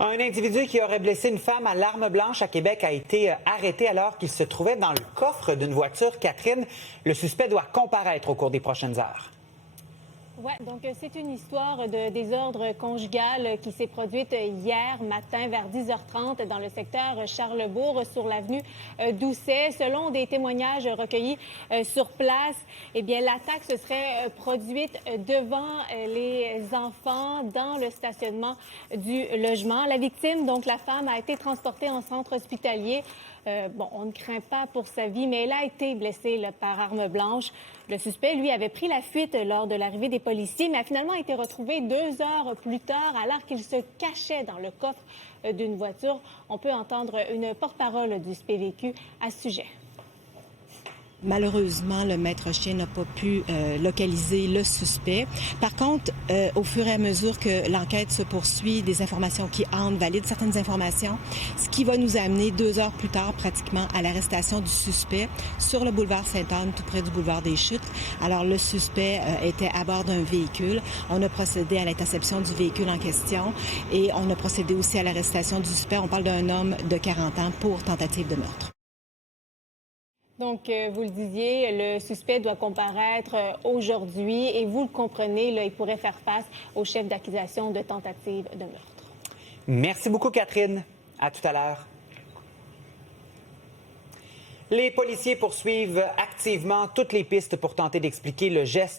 Un individu qui aurait blessé une femme à l'arme blanche à Québec a été arrêté alors qu'il se trouvait dans le coffre d'une voiture. Catherine, le suspect doit comparaître au cours des prochaines heures. Oui, donc c'est une histoire de désordre conjugal qui s'est produite hier matin vers 10h30 dans le secteur Charlesbourg sur l'avenue Doucet. Selon des témoignages recueillis sur place, eh bien l'attaque se serait produite devant les enfants dans le stationnement du logement. La victime, donc la femme, a été transportée en centre hospitalier. On ne craint pas pour sa vie, mais elle a été blessée par arme blanche. Le suspect, lui, avait pris la fuite lors de l'arrivée des policiers, mais a finalement été retrouvé 2 heures plus tard alors qu'il se cachait dans le coffre d'une voiture. On peut entendre une porte-parole du SPVQ à ce sujet. Malheureusement, le maître chien n'a pas pu localiser le suspect. Par contre, au fur et à mesure que l'enquête se poursuit, des informations qui entrent, valident certaines informations, ce qui va nous amener 2 heures plus tard pratiquement à l'arrestation du suspect sur le boulevard Sainte-Anne, tout près du boulevard des Chutes. Alors, le suspect était à bord d'un véhicule. On a procédé à l'interception du véhicule en question et on a procédé aussi à l'arrestation du suspect. On parle d'un homme de 40 ans pour tentative de meurtre. Donc, vous le disiez, le suspect doit comparaître aujourd'hui et vous le comprenez, là, il pourrait faire face au chef d'accusation de tentative de meurtre. Merci beaucoup, Catherine. À tout à l'heure. Les policiers poursuivent activement toutes les pistes pour tenter d'expliquer le geste